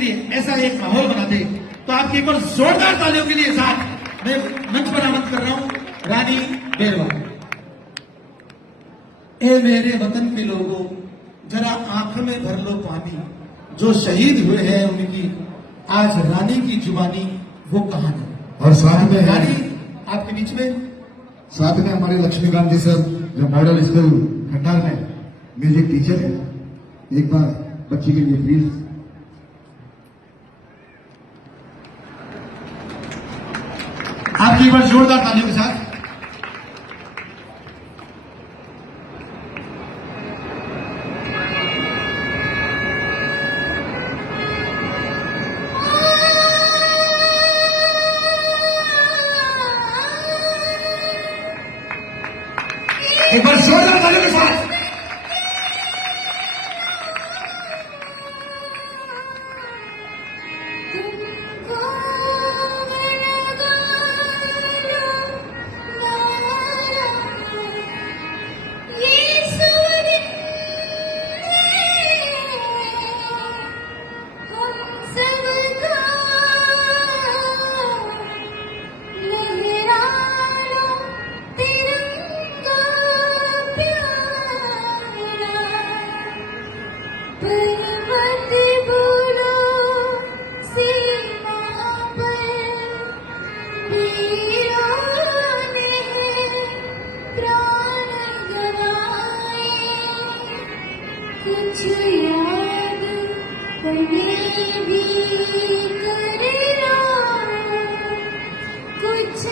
लिए ऐसा एक माहौल बना दे। तो आपकी एक और जोरदार तालियों के लिए साथ मैं मंच पर आमंत्रित कर रहा हूं रानी बेरवा। ए मेरे वतन के लोगों, जरा आंख में भर लो पानी, जो शहीद हुए हैं उनकी आज रानी की जुबानी वो कहानी। और साथ में रानी आपके बीच में, साथ में हमारे लक्ष्मीकांत जी सर जो मॉडल स्कूल खंडार में म्यूजिक टीचर है, एक बार बच्ची के लिए प्लीज। आपकी एक बार जोरदार तालियों के साथ। एक बार जोरदार तालियों के साथ। कुछ याद भी करना, कुछ